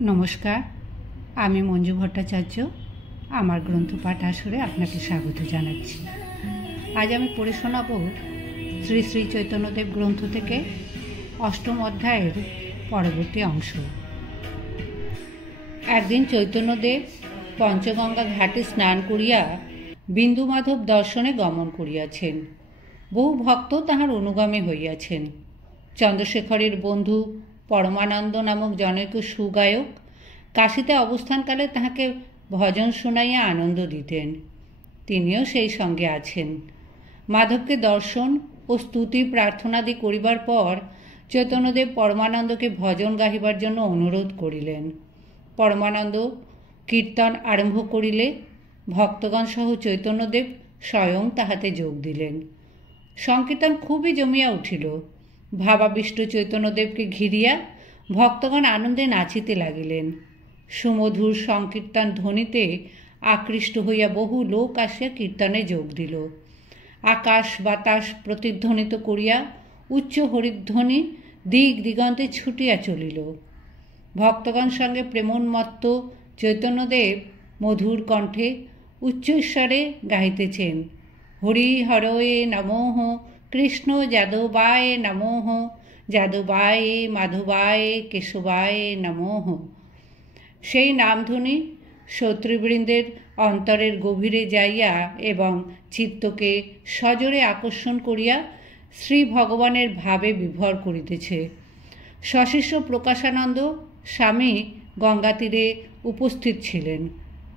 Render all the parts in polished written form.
নমস্কার, আমি মঞ্জু ভট্টাচার্য। আমার গ্রন্থ পাঠ আসরে আপনাকে স্বাগত জানাচ্ছি। আজ আমি পড়ে শোনাব শ্রী শ্রী চৈতন্যদেব গ্রন্থ থেকে অষ্টম অধ্যায়ের পরবর্তী অংশ। একদিন চৈতন্যদেব পঞ্চগঙ্গা ঘাটে স্নান করিয়া বিন্দু মাধব দর্শনে গমন করিয়াছেন। বহু ভক্ত তাহার অনুগামী হইয়াছেন। চন্দ্রশেখরের বন্ধু পরমানন্দ নামক জনৈক সুগায়ক কাশীতে অবস্থানকালে তাহাকে ভজন শুনাইয়া আনন্দ দিতেন। তিনিও সেই সঙ্গে আছেন। মাধবকে দর্শন ও স্তুতি প্রার্থনাদি করিবার পর চৈতন্যদেব পরমানন্দকে ভজন গাহিবার জন্য অনুরোধ করিলেন। পরমানন্দ কীর্তন আরম্ভ করিলে ভক্তগণ সহ চৈতন্যদেব স্বয়ং তাহাতে যোগ দিলেন। সংকীর্তন খুবই জমিয়া উঠিল। ভাবাবিষ্ট চৈতন্যদেবকে ঘিরিয়া ভক্তগণ আনন্দে নাচিতে লাগিলেন। সুমধুর সংকীর্তন ধ্বনিতে আকৃষ্ট হইয়া বহু লোক আসিয়া কীর্তনে যোগ দিল। আকাশ বাতাস প্রতিধ্বনিত করিয়া উচ্চ হরিধ্বনি দিক দিগন্তে ছুটিয়া চলিল। ভক্তগণ সঙ্গে প্রেমোন্মত্ত চৈতন্যদেব মধুর কণ্ঠে উচ্চস্বরে গাহিতেছেন, হরি হরয়ে নমঃ, কৃষ্ণ যাদবায় নমঃ, যাদবায় মাধবায় কেশবায় নমঃ। সেই নামধ্বনি শ্রোতৃবৃন্দের অন্তরের গভীরে যাইয়া এবং চিত্তকে সজোরে আকর্ষণ করিয়া শ্রী ভগবানের ভাবে বিভোর করিতেছে। সশিষ্য প্রকাশানন্দ স্বামী গঙ্গা তীরে উপস্থিত ছিলেন।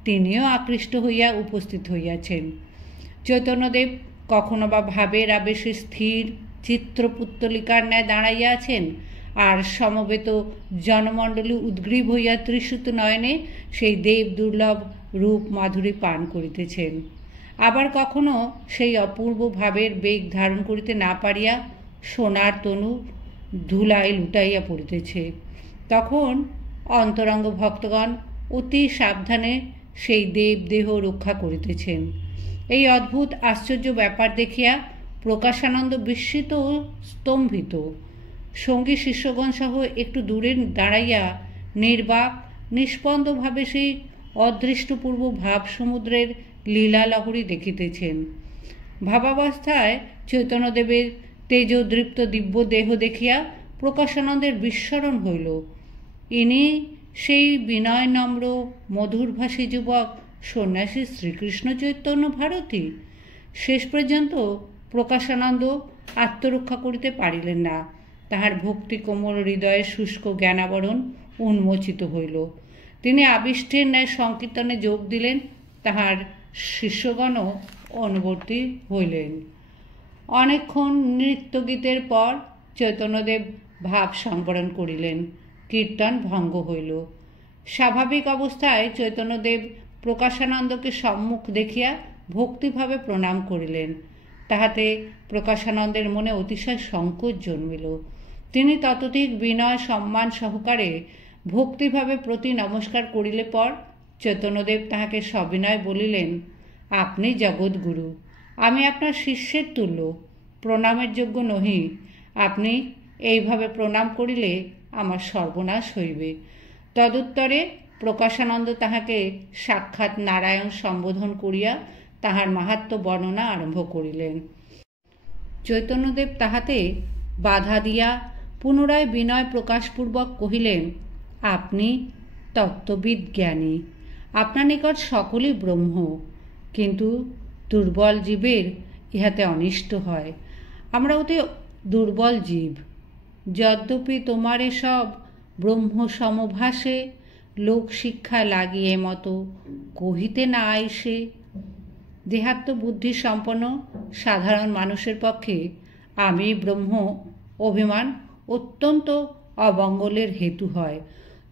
তিনিও আকৃষ্ট হইয়া উপস্থিত হইয়াছেন। চৈতন্যদেব কখনো বা ভাবের আবেশে স্থির চিত্রপুত্তলিকার ন্যায় দাঁড়াইয়া আছেন, আর সমবেত জনমণ্ডলী উদ্গ্রীব হইয়া ত্রিসূত নয়নে সেই দেব দুর্লভ রূপ মাধুরী পান করিতেছেন। আবার কখনো সেই অপূর্ব ভাবের বেগ ধারণ করিতে না পারিয়া সোনার তনু ধুলায় লুটাইয়া পড়িতেছে। তখন অন্তরঙ্গ ভক্তগণ অতি সাবধানে সেই দেবদেহ রক্ষা করিতেছেন। এই অদ্ভুত আশ্চর্য ব্যাপার দেখিয়া প্রকাশানন্দ বিস্মিত ও স্তম্ভিত। সঙ্গী শিষ্যগণ সহ একটু দূরে দাঁড়াইয়া নির্বাক নিষ্পন্দভাবে সেই অদৃষ্টপূর্ব ভাবসমুদ্রের লীলালহরী দেখিতেছেন। ভাবাবস্থায় চৈতন্যদেবের তেজোদৃপ্ত দিব্য দেহ দেখিয়া প্রকাশানন্দের বিস্মরণ হইল। ইনি সেই বিনয় নম্র মধুরভাষী যুবক সন্ন্যাসী শ্রীকৃষ্ণ চৈতন্য ভারতী। শেষ পর্যন্ত প্রকাশানন্দ আত্মরক্ষা করিতে পারিলেন না। তাহার ভক্তি কোমল হৃদয়ে শুষ্ক জ্ঞানাবরণ উন্মোচিত হইল। তিনি আবিষ্টের ন্যায় সংকীর্তনে যোগ দিলেন। তাহার শিষ্যগণও অনুবর্তী হইলেন। অনেকক্ষণ নৃত্যগীতের পর চৈতন্যদেব ভাব সংবরণ করিলেন। কীর্তন ভঙ্গ হইল। স্বাভাবিক অবস্থায় চৈতন্যদেব প্রকাশানন্দকে সম্মুখ দেখিয়া ভক্তিভাবে প্রণাম করিলেন। তাহাতে প্রকাশানন্দের মনে অতিশয় সংকোচ জন্মিল। তিনি ততোধিক বিনয় সম্মান সহকারে ভক্তিভাবে প্রতি নমস্কার করিলে পর চৈতন্যদেব তাহাকে সবিনয় বলিলেন, আপনি জগৎগুরু, আমি আপনার শিষ্যের তুল্য, প্রণামের যোগ্য নহি। আপনি এইভাবে প্রণাম করিলে আমার সর্বনাশ হইবে। তদুত্তরে প্রকাশানন্দ তাহাকে সাক্ষাৎ নারায়ণ সম্বোধন করিয়া তাহার মাহাত্ম্য বর্ণনা আরম্ভ করিলেন। চৈতন্যদেব তাহাতে বাধা দিয়া পুনরায় বিনয় প্রকাশপূর্বক কহিলেন, আপনি তত্ত্ববিদ জ্ঞানী, আপনার নিকট সকলই ব্রহ্ম, কিন্তু দুর্বল জীবের ইহাতে অনিষ্ট হয়। আমরা অতি দুর্বল জীব। যদ্যপি তোমার সব ব্রহ্ম সমভাসে, লোক শিক্ষা লাগিয়ে মতো কহিতে না আইসে। দেহাত্ম বুদ্ধি সম্পন্ন সাধারণ মানুষের পক্ষে আমি ব্রহ্ম অভিমান অত্যন্ত অমঙ্গলের হেতু হয়।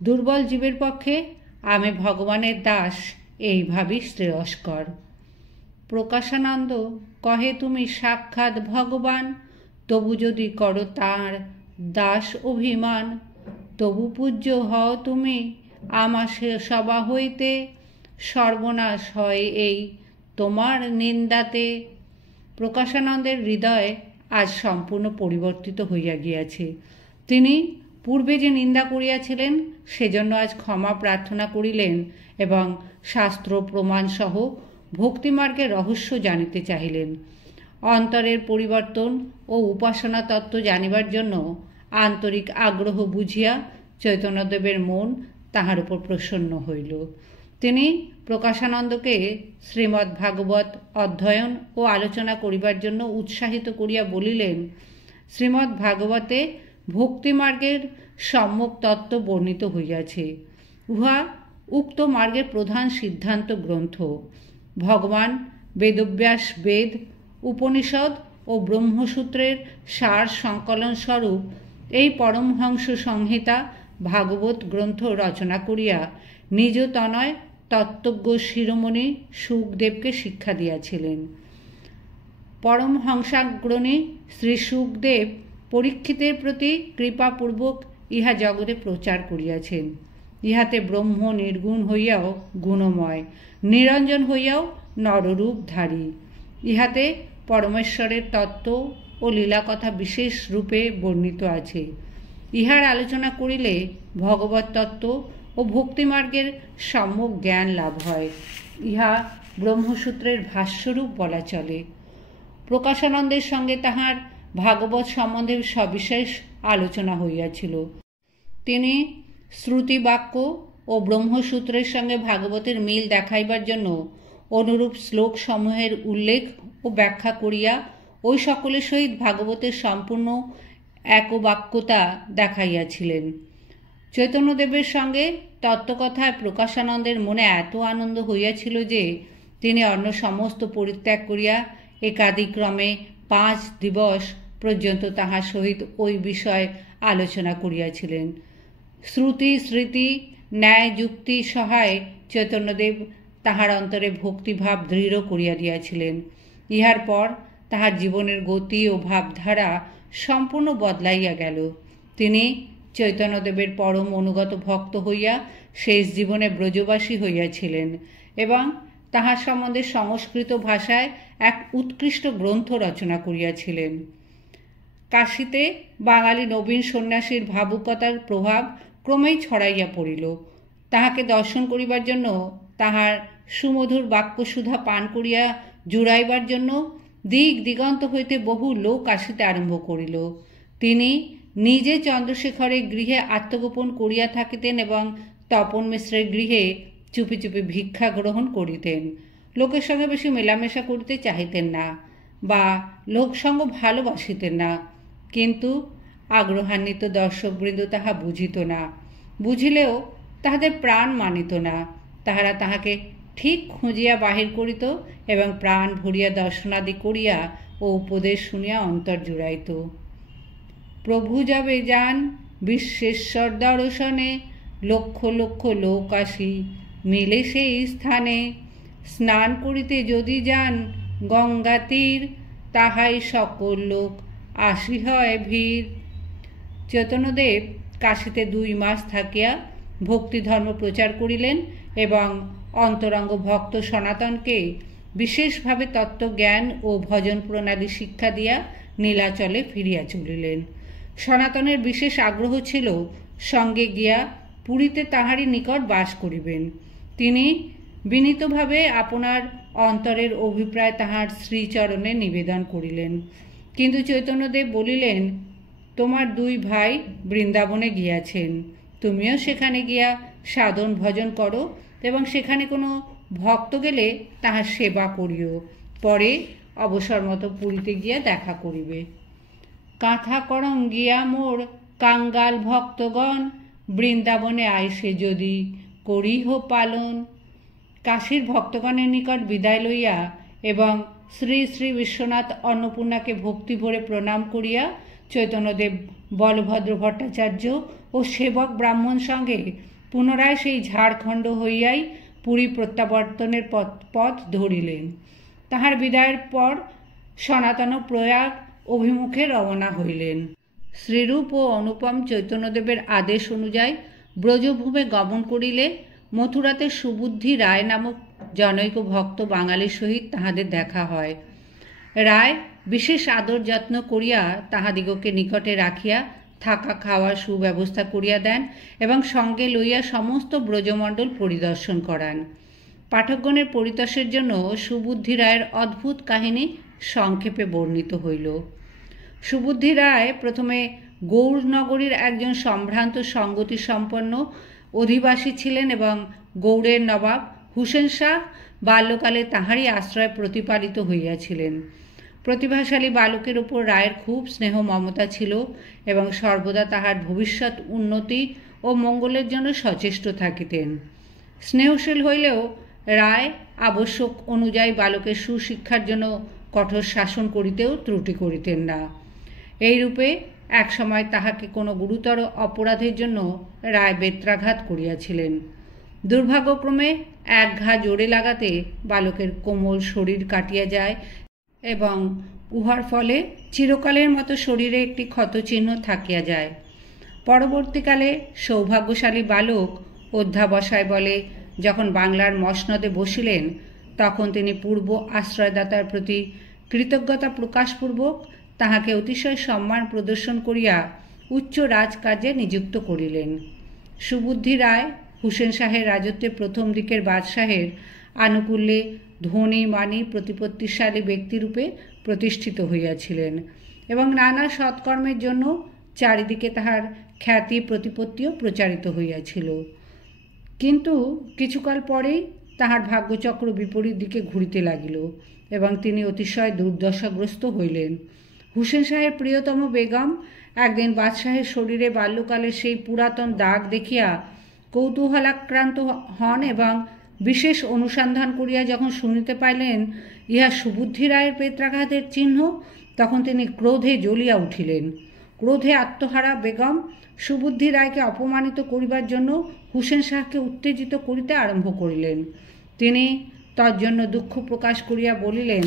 দুর্বল জীবের পক্ষে আমি ভগবানের দাস এইভাবেই শ্রেয়স্কর। প্রকাশানন্দ কহে, তুমি সাক্ষাৎ ভগবান, তবু যদি করো তাঁর দাস অভিমান, তবু পূজ্য হও তুমি আমার সভা হইতে, সর্বনাশ হয় এই তোমার নিন্দাতে। প্রকাশানন্দের হৃদয় আজ সম্পূর্ণ পরিবর্তিত হইয়া গিয়াছে। তিনি পূর্বে যে নিন্দা করিয়াছিলেন সেজন্য আজ ক্ষমা প্রার্থনা করিলেন এবং শাস্ত্র প্রমাণ সহ ভক্তিমার্গের রহস্য জানিতে চাহিলেন। অন্তরের পরিবর্তন ও উপাসনা তত্ত্ব জানিবার জন্য আন্তরিক আগ্রহ বুঝিয়া চৈতন্যদেবের মন তাহার উপর প্রসন্ন হইল। তিনি প্রকাশানন্দকে শ্রীমদ্ ভাগবত অধ্যয়ন ও আলোচনা করিবার জন্য উৎসাহিত করিয়া বলিলেন, শ্রীমদ্ ভাগবতে ভক্তিমার্গের সম্যক তত্ত্ব বর্ণিত হইয়াছে। উহা উক্ত মার্গের প্রধান সিদ্ধান্ত গ্রন্থ। ভগবান বেদব্যাস বেদ, উপনিষদ ও ব্রহ্মসূত্রের সার সংকলন স্বরূপ এই পরমহংস সংহিতা ভাগবত গ্রন্থ রচনা করিয়া নিজ তনয় তত্ত্বজ্ঞ শিরোমণি শুকদেবকে শিক্ষা দিয়াছিলেন। পরমহংসাগ্রণী শ্রী শুকদেব পরীক্ষিতের প্রতি কৃপাপূর্বক ইহা জগতে প্রচার করিয়াছেন। ইহাতে ব্রহ্ম নির্গুণ হইয়াও গুণময়, নিরঞ্জন হইয়াও নররূপধারী। ইহাতে পরমেশ্বরের তত্ত্ব ও লীলাকথা বিশেষ রূপে বর্ণিত আছে। ইহার আলোচনা করিলে ভগবত তত্ত্ব ও ভক্তিমার্গের সম্যক জ্ঞান লাভ হয়। ইহা ব্রহ্মসূত্রের ভাষ্যরূপ বলা চলে। প্রকাশানন্দের সঙ্গে তাহার ভাগবত সম্বন্ধে সবিশেষ আলোচনা হইয়াছিল। তিনি শ্রুতিবাক্য ও ব্রহ্মসূত্রের সঙ্গে ভাগবতের মিল দেখাইবার জন্য অনুরূপ শ্লোক সমূহের উল্লেখ ও ব্যাখ্যা করিয়া ওই সকলের সহিত ভাগবতের সম্পূর্ণ একবাক্যতা দেখাইয়াছিলেন। চৈতন্যদেবের সঙ্গে তত্ত্বকথায় প্রকাশানন্দের মনে এত আনন্দ হইয়াছিল যে তিনি অন্য সমস্ত পরিত্যাগ করিয়া একাদিক্রমে 5 দিবস পর্যন্ত তাহার সহিত ওই বিষয় আলোচনা করিয়াছিলেন। শ্রুতি স্মৃতি ন্যায় যুক্তি সহায়ে চৈতন্যদেব তাহার অন্তরে ভক্তিভাব দৃঢ় করিয়া দিয়াছিলেন। ইহার পর তাহার জীবনের গতি ও ভাবধারা সম্পূর্ণ বদলাইয়া গেল। তিনি চৈতন্যদেবের পরম অনুগত ভক্ত হইয়া শেষ জীবনে ব্রজবাসী হইয়াছিলেন এবং তাহার সম্বন্ধে সংস্কৃত ভাষায় এক উৎকৃষ্ট গ্রন্থ রচনা করিয়াছিলেন। কাশীতে বাঙালি নবীন সন্ন্যাসীর ভাবুকতার প্রভাব ক্রমেই ছড়াইয়া পড়িল। তাহাকে দর্শন করিবার জন্য, তাহার সুমধুর বাক্যসুধা পান করিয়া জুড়াইবার জন্য দিক দিগন্ত হইতে বহু লোক আসিতে আরম্ভ করিল। তিনি নিজে চন্দ্রশেখরের গৃহে আত্মগোপন করিয়া থাকিতেন এবং তপন মিশ্রের গৃহে চুপি চুপি ভিক্ষা গ্রহণ করিতেন। লোকের সঙ্গে বেশি মেলামেশা করিতে চাহিতেন না বা লোকসঙ্গ ভালোবাসিতেন না, কিন্তু আগ্রহান্বিত দর্শকবৃন্দ তাহা বুঝিত না। বুঝিলেও তাহাদের প্রাণ মানিত না। তাহারা তাহাকে ঠিক খুঁজিয়া বাহির করিত এবং প্রাণ ভরিয়া দর্শনাদি করিয়া ও উপদেশ শুনিয়া অন্তর জুড়াইত। প্রভু যাবে যান বিশ্বেশ্বর দর্শনে, লক্ষ লক্ষ লোক আসি মিলে সেই স্থানে, স্নান করিতে যদি যান গঙ্গা তীর, তাহাই সকল লোক আসি হয় ভিড়। চৈতন্যদেব কাশীতে 2 মাস থাকিয়া ভক্তিধর্ম প্রচার করিলেন এবং অন্তরঙ্গ ভক্ত সনাতনকে বিশেষভাবে তত্ত্বজ্ঞান ও ভজন প্রণালী শিক্ষা দিয়া নীলাচলে ফিরিয়া চলিলেন। সনাতনের বিশেষ আগ্রহ ছিল সঙ্গে গিয়া পুরীতে তাহারই নিকট বাস করিবেন। তিনি বিনীতভাবে আপনার অন্তরের অভিপ্রায় তাহার শ্রীচরণে নিবেদন করিলেন। কিন্তু চৈতন্যদেব বলিলেন, তোমার 2 ভাই বৃন্দাবনে গিয়াছেন, তুমিও সেখানে গিয়া সাধন ভজন করো এবং সেখানে কোনো ভক্ত গেলে তাহার সেবা করিও, পরে অবসর মতো পুরীতে গিয়া দেখা করিবে। কাঁথা করং গিয়া মোর কাঙ্গাল ভক্তগণ, বৃন্দাবনে আইসে যদি করিহ পালন। কাশীর ভক্তগণের নিকট বিদায় লইয়া এবং শ্রী শ্রী বিশ্বনাথ অন্নপূর্ণাকে ভক্তি ভরে প্রণাম করিয়া চৈতন্যদেব বলভদ্র ভট্টাচার্য ও সেবক ব্রাহ্মণ সঙ্গে পুনরায় সেই ঝাড়খণ্ড হইয়াই পুরী প্রত্যাবর্তনের পথ ধরিলেন। তাহার বিদায়ের পর সনাতন প্রয়াগ অভিমুখে রওনা হইলেন। শ্রীরূপ ও অনুপম চৈতন্যদেবের আদেশ অনুযায়ী ব্রজভূমে গমন করিলে মথুরাতে সুবুদ্ধি রায় নামক জনৈক ভক্ত বাঙালির সহিত তাহাদের দেখা হয়। রায় বিশেষ আদর যত্ন করিয়া তাহাদিগকে নিকটে রাখিয়া থাকা খাওয়ার সুব্যবস্থা করিয়া দেন এবং সঙ্গে লইয়া সমস্ত ব্রজমণ্ডল পরিদর্শন করান। পাঠকগণের পরিতোষের জন্য সুবুদ্ধি রায়ের অদ্ভুত কাহিনী সংক্ষেপে বর্ণিত হইল। সুবুদ্ধি রায় প্রথমে গৌড়নগরীর একজন সম্ভ্রান্ত সঙ্গতি সম্পন্ন অধিবাসী ছিলেন এবং গৌড়ের নবাব হুসেন শাহ বাল্যকালে তাহারই আশ্রয় প্রতিপালিত হইয়াছিলেন। প্রতিভাশালী বালকের উপর রায়ের খুব স্নেহ মমতা ছিল এবং সর্বদা তাহার ভবিষ্যৎ উন্নতি ও মঙ্গলের জন্য সচেষ্ট থাকিতেন। স্নেহশীল হইলেও রায় আবশ্যক অনুযায়ী বালকের সুশিক্ষার জন্য কঠোর শাসন করিতেও ত্রুটি করিতেন না। এইরূপে একসময় তাহাকে কোনো গুরুতর অপরাধের জন্য রায় বেত্রাঘাত করিয়াছিলেন। দুর্ভাগ্যক্রমে এক ঘা জোরে লাগাতে বালকের কোমল শরীর কাটিয়া যায় এবং উহার ফলে চিরকালের মতো শরীরে একটি ক্ষতচিহ্ন থাকিয়া যায়। পরবর্তীকালে সৌভাগ্যশালী বালক অধ্যাবসায় বলে যখন বাংলার মসনদে বসিলেন, তখন তিনি পূর্ব আশ্রয়দাতার প্রতি কৃতজ্ঞতা প্রকাশপূর্বক তাহাকে অতিশয় সম্মান প্রদর্শন করিয়া উচ্চ রাজকার্যে নিযুক্ত করিলেন। সুবুদ্ধি রায় হুসেন শাহের রাজত্বে প্রথম দিকের বাদশাহের আনুকূল্যে ধনী মানী প্রতিপত্তিশালী ব্যক্তিরূপে প্রতিষ্ঠিত হইয়াছিলেন এবং নানা সৎকর্মের জন্য চারিদিকে তাহার খ্যাতি প্রতিপত্তিও প্রচারিত হইয়াছিল। কিন্তু কিছুকাল পরেই তাহার ভাগ্যচক্র বিপরীত দিকে ঘুরিতে লাগিল এবং তিনি অতিশয় দুর্দশাগ্রস্ত হইলেন। হুসেন শাহের প্রিয়তম বেগম একদিন বাদশাহের শরীরে বাল্যকালের সেই পুরাতন দাগ দেখিয়া কৌতূহলাক্রান্ত হন এবং বিশেষ অনুসন্ধান করিয়া যখন শুনিতে পাইলেন ইহা সুবুদ্ধি রায়ের বেত্রাঘাতের চিহ্ন, তখন তিনি ক্রোধে জ্বলিয়া উঠিলেন। ক্রোধে আত্মহারা বেগম সুবুদ্ধি রায়কে অপমানিত করিবার জন্য হুসেন শাহকে উত্তেজিত করিতে আরম্ভ করিলেন। তিনি তজ্জন্য দুঃখ প্রকাশ করিয়া বলিলেন,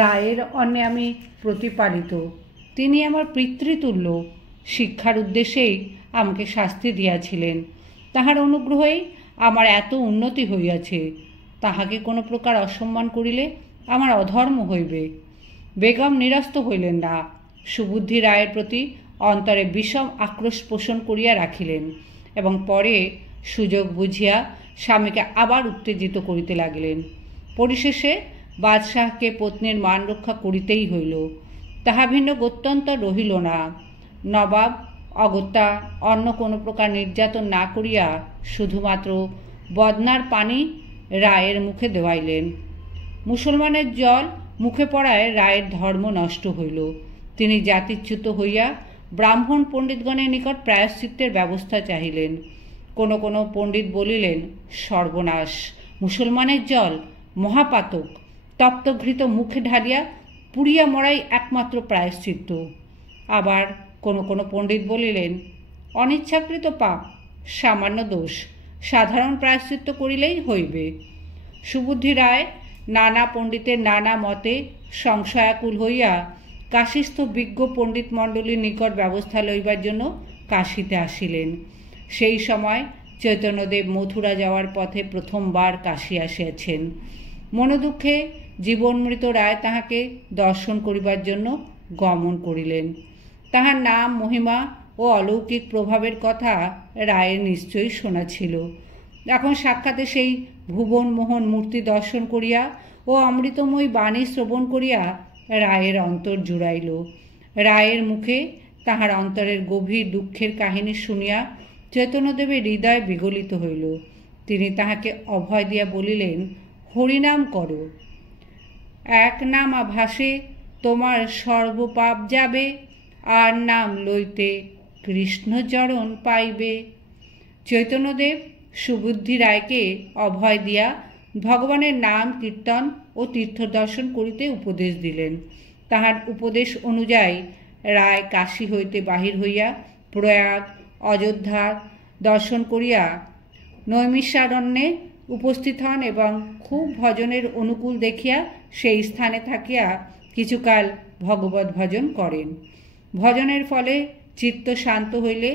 রায়ের অন্যে আমি প্রতিপালিত, তিনি আমার পিতৃতুল্য, শিক্ষার উদ্দেশ্যেই আমাকে শাস্তি দিয়াছিলেন। তাহার অনুগ্রহেই আমার এত উন্নতি হইয়াছে, তাহাকে কোনো প্রকার অসম্মান করিলে আমার অধর্ম হইবে। বেগম নিরস্ত হইলেন না, সুবুদ্ধি রায়ের প্রতি অন্তরে বিষম আক্রোশ পোষণ করিয়া রাখিলেন এবং পরে সুযোগ বুঝিয়া স্বামীকে আবার উত্তেজিত করিতে লাগিলেন। পরিশেষে বাদশাহকে পত্নীর মান রক্ষা করিতেই হইল, তাহা ভিন্ন গত্যন্তর রহিল না। নবাব অগত্যা অন্য কোনো প্রকার নির্যাতন না করিয়া শুধুমাত্র বদনার পানি রায়ের মুখে দেওয়াইলেন। মুসলমানের জল মুখে পড়ায় রায়ের ধর্ম নষ্ট হইল। তিনি জাতিচ্যুত হইয়া ব্রাহ্মণ পণ্ডিতগণের নিকট প্রায়শ্চিত্তের ব্যবস্থা চাহিলেন। কোনো কোনো পণ্ডিত বলিলেন, সর্বনাশ, মুসলমানের জল মহাপাতক, তপ্তঘৃত মুখে ঢালিয়া পুড়িয়া মরাই একমাত্র প্রায়শ্চিত্ত। আবার কোনো কোনো পণ্ডিত বলিলেন, অনিচ্ছাকৃত পাপ, সামান্য দোষ, সাধারণ প্রায়শ্চিত্ত করিলেই হইবে। সুবুদ্ধি রায় নানা পণ্ডিতের নানা মতে সংশয়াকুল হইয়া কাশীস্থ বিজ্ঞ পণ্ডিত মণ্ডলীর নিকট ব্যবস্থা লইবার জন্য কাশীতে আসিলেন। সেই সময় চৈতন্যদেব মথুরা যাওয়ার পথে প্রথমবার কাশী আসিয়াছেন। মনোদুঃখে জীবনমৃত রায় তাহাকে দর্শন করিবার জন্য গমন করিলেন। তাহার নাম, মহিমা ও অলৌকিক প্রভাবের কথা রায়ের নিশ্চয়ই শোনা ছিল। এখন সাক্ষাতে সেই ভুবনমোহন মূর্তি দর্শন করিয়া ও অমৃতময়ী বাণী শ্রবণ করিয়া রায়ের অন্তর জুড়াইল। রায়ের মুখে তাহার অন্তরের গভীর দুঃখের কাহিনী শুনিয়া চৈতন্যদেবের হৃদয় বিগলিত হইল। তিনি তাহাকে অভয় দিয়া বলিলেন, হরিনাম করো, এক নাম আভাসে তোমার সর্বপাপ যাবে, আর নাম লইতে কৃষ্ণচরণ পাইবে। চৈতন্যদেব সুবুদ্ধি রায়কে অভয় দিয়া ভগবানের নাম কীর্তন ও তীর্থদর্শন করিতে উপদেশ দিলেন। তাহার উপদেশ অনুযায়ী রায় কাশী হইতে বাহির হইয়া প্রয়াগ, অযোধ্যা দর্শন করিয়া নৈমিষারণ্যে উপস্থিত হন এবং খুব ভজনের অনুকূল দেখিয়া সেই স্থানে থাকিয়া কিছুকাল ভগবত ভজন করেন। ভজনের ফলে চিত্ত শান্ত হইলে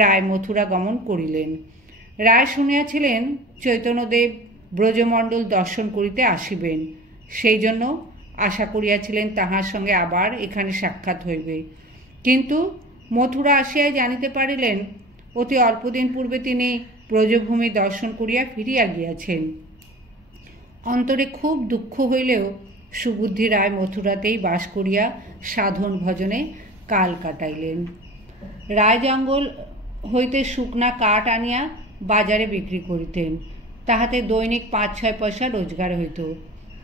রায় মথুরা গমন করিলেন। রায় শুনিয়াছিলেন চৈতন্যদেব ব্রজমণ্ডল দর্শন করিতে আসিবেন, সেই জন্য আশা করিয়াছিলেন তাহার সঙ্গে আবার এখানে সাক্ষাৎ হইবে। কিন্তু মথুরা আসিয়াই জানিতে পারিলেন অতি অল্পদিন পূর্বে তিনি ব্রজভূমি দর্শন করিয়া ফিরিয়া গিয়াছেন। অন্তরে খুব দুঃখ হইলেও সুবুদ্ধি রায় মথুরাতেই বাস করিয়া সাধন ভজনে কাল কাটাইলেন। রায় জঙ্গল হইতে শুকনা কাঠ আনিয়া বাজারে বিক্রি করিতেন। তাহাতে দৈনিক ৫-৬ পয়সা রোজগার হইত।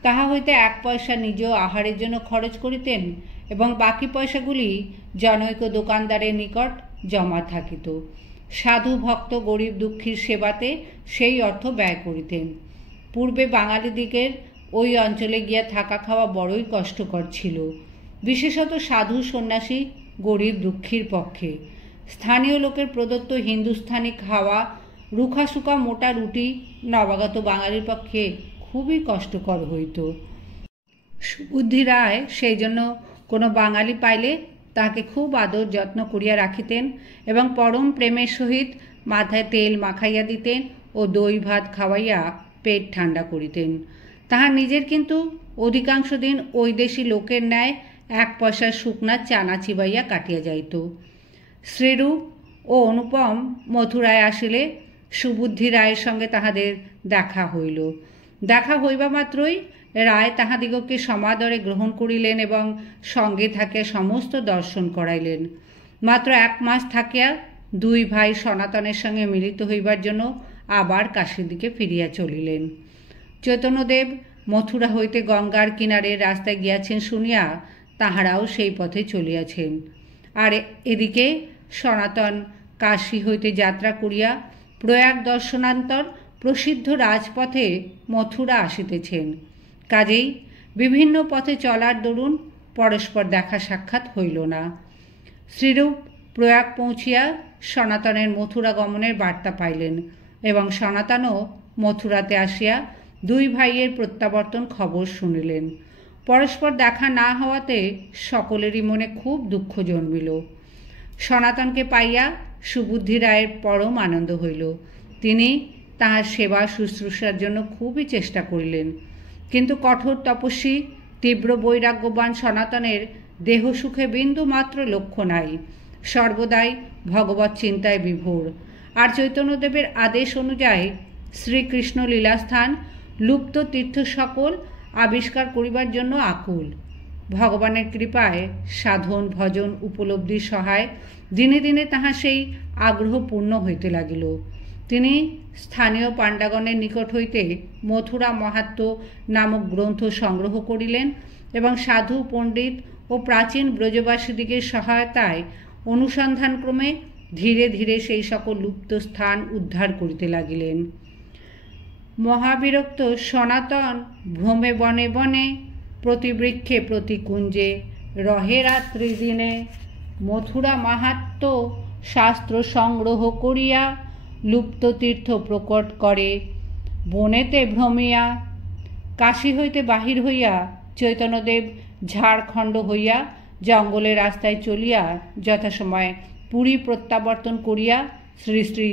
তাহা হইতে ১ পয়সা নিজ আহারের জন্য খরচ করিতেন এবং বাকি পয়সাগুলি জনৈক দোকানদারের নিকট জমা থাকিত। সাধু ভক্ত গরিব দুঃখীর সেবাতে সেই অর্থ ব্যয় করিতেন। পূর্বে বাঙালিদিগের ওই অঞ্চলে গিয়া থাকা খাওয়া বড়ই কষ্টকর ছিল, বিশেষত সাধু সন্ন্যাসী গরিব দুঃখীর পক্ষে। স্থানীয় লোকের প্রদত্ত হিন্দুস্থানি খাওয়া, রুখাসুখা মোটা রুটি নবাগত বাঙালির পক্ষে খুবই কষ্টকর হইত। সুবুদ্ধি রায় সেই জন্য কোনো বাঙালি পাইলে তাহাকে খুব আদর যত্ন করিয়া রাখিতেন এবং পরম প্রেমের সহিত মাথায় তেল মাখাইয়া দিতেন ও দই ভাত খাওয়াইয়া পেট ঠান্ডা করিতেন। তাহার নিজের কিন্তু অধিকাংশ দিন ওই দেশি লোকের ন্যায় 1 পয়সার শুকনা চানা চিবাইয়া কাটিয়া যাইত। শ্রীরূপ ও অনুপম মথুরায় আসিলে সুবুদ্ধি রায়ের সঙ্গে তাহাদের দেখা হইল। দেখা হইবা মাত্রই রায় তাহাদিগকে সমাদরে গ্রহণ করিলেন এবং সঙ্গে থাকিয়া সমস্ত দর্শন করাইলেন। মাত্র 1 মাস থাকিয়া 2 ভাই সনাতনের সঙ্গে মিলিত হইবার জন্য আবার কাশীর দিকে ফিরিয়া চলিলেন। চৈতন্যদেব মথুরা হইতে গঙ্গার কিনারে রাস্তায় গিয়াছেন শুনিয়া তাহারাও সেই পথে চলিয়াছেন। আর এদিকে সনাতন কাশী হইতে যাত্রা করিয়া প্রয়াগ দর্শনান্তর প্রসিদ্ধ রাজপথে মথুরা আসিতেছেন। কাজেই বিভিন্ন পথে চলার দরুন পরস্পর দেখা সাক্ষাৎ হইল না। শ্রীরূপ প্রয়াগ পৌঁছিয়া সনাতনের মথুরা গমনের বার্তা পাইলেন এবং সনাতনও মথুরাতে আসিয়া 2 ভাইয়ের প্রত্যাবর্তন খবর শুনিলেন। পরস্পর দেখা না হওয়াতে সকলেরই মনে খুব দুঃখ জন্মিল। সনাতনকে পাইয়া সুবুদ্ধি রায়ের পরম আনন্দ হইল। তিনি তাহার সেবা শুশ্রূষার জন্য খুবই চেষ্টা করিলেন, কিন্তু কঠোর তপস্বী তীব্র বৈরাগ্যবান সনাতনের দেহ সুখে বিন্দু মাত্র লক্ষ্য নাই, সর্বদাই ভগবত চিন্তায় বিভোর। আর চৈতন্যদেবের আদেশ অনুযায়ী শ্রীকৃষ্ণ লীলাস্থান লুপ্ত তীর্থ সকল আবিষ্কার করিবার জন্য আকুল। ভগবানের কৃপায় সাধন ভজন উপলব্ধির সহায় দিনে দিনে তাহার সেই আগ্রহ পূর্ণ হইতে লাগিল। তিনি স্থানীয় পাণ্ডাগণের নিকট হইতে মথুরা মাহাত্ম্য নামক গ্রন্থ সংগ্রহ করিলেন এবং সাধু পণ্ডিত ও প্রাচীন ব্রজবাসীদিগের সহায়তায় অনুসন্ধানক্রমে ধীরে ধীরে সেই সকল লুপ্ত স্থান উদ্ধার করিতে লাগিলেন। মহাবিরক্ত সনাতন ভ্রমে বনে বনে, প্রতি বৃক্ষে প্রতি কুঞ্জে, রহে রাত্রি দিনে। মথুরা মাহাত্ম্য শাস্ত্র সংগ্রহ করিয়া, লুপ্ত তীর্থ প্রকট করে বনেতে ভ্রমিয়া। কাশী হইতে বাহির হইয়া চৈতন্যদেব ঝাড়খণ্ড হইয়া জঙ্গলের রাস্তায় চলিয়া যথাসময়ে পুরী প্রত্যাবর্তন করিয়া শ্রী শ্রী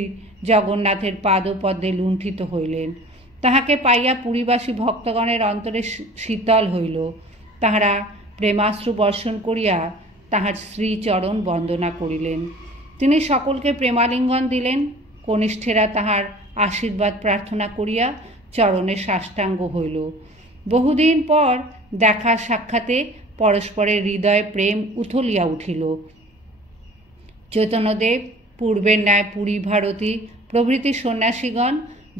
জগন্নাথের পাদপদ্মে লুণ্ঠিত হইলেন। তাহাকে পাইয়া পুরীবাসী ভক্তগণের অন্তরে শীতল হইল। তাহারা প্রেমাশ্রু বর্ষণ করিয়া তাহার শ্রীচরণ বন্দনা করিলেন। তিনি সকলকে প্রেমালিঙ্গন দিলেন। কনিষ্ঠেরা তাহার আশীর্বাদ প্রার্থনা করিয়া চরণে সাষ্টাঙ্গ হইল। বহুদিন পর দেখা সাক্ষাতে পরস্পরের হৃদয়ে প্রেম উথলিয়া উঠিল। চৈতন্যদেব পূর্বের ন্যায় পুরী ভারতী প্রভৃতি সন্ন্যাসীগণ,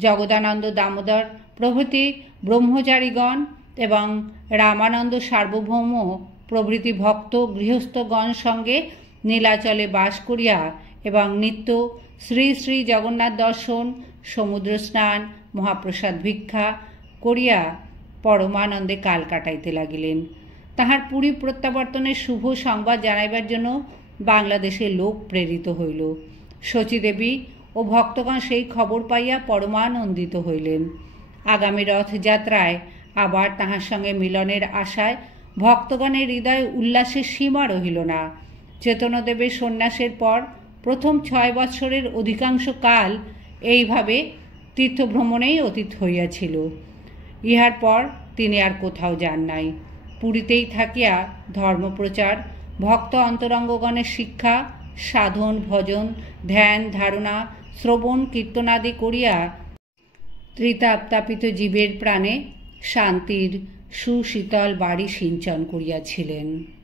জগদানন্দ দামোদর প্রভৃতি ব্রহ্মচারীগণ এবং রামানন্দ সার্বভৌম প্রভৃতি ভক্ত গৃহস্থগণ সঙ্গে নীলাচলে বাস করিয়া এবং নিত্য শ্রী শ্রী জগন্নাথ দর্শন, সমুদ্র স্নান, মহাপ্রসাদ ভিক্ষা করিয়া পরমানন্দে কাল কাটাইতে লাগিলেন। তাহার পুরী প্রত্যাবর্তনের শুভ সংবাদ জানাইবার জন্য বাংলাদেশে লোক প্রেরিত হইল। শচীদেবী ও ভক্তগণ সেই খবর পাইয়া পরমানন্দিত হইলেন। আগামী রথযাত্রায় আবার তাহার সঙ্গে মিলনের আশায় ভক্তগণের হৃদয়ে উল্লাসের সীমা রহিল না। চৈতন্যদেবের সন্ন্যাসের পর প্রথম 6 বৎসরের অধিকাংশ কাল এইভাবে তীর্থভ্রমণেই অতীত হইয়াছিল। ইহার পর তিনি আর কোথাও যান নাই। পুরীতেই থাকিয়া ধর্মপ্রচার, ভক্ত অন্তরঙ্গগণের শিক্ষা সাধন ভজন ধ্যান ধারণা শ্রবণ কীর্তনাদি করিয়া ত্রিতাপতাপিত জীবের প্রাণে শান্তির সুশীতল বাড়ি সিঞ্চন করিয়াছিলেন।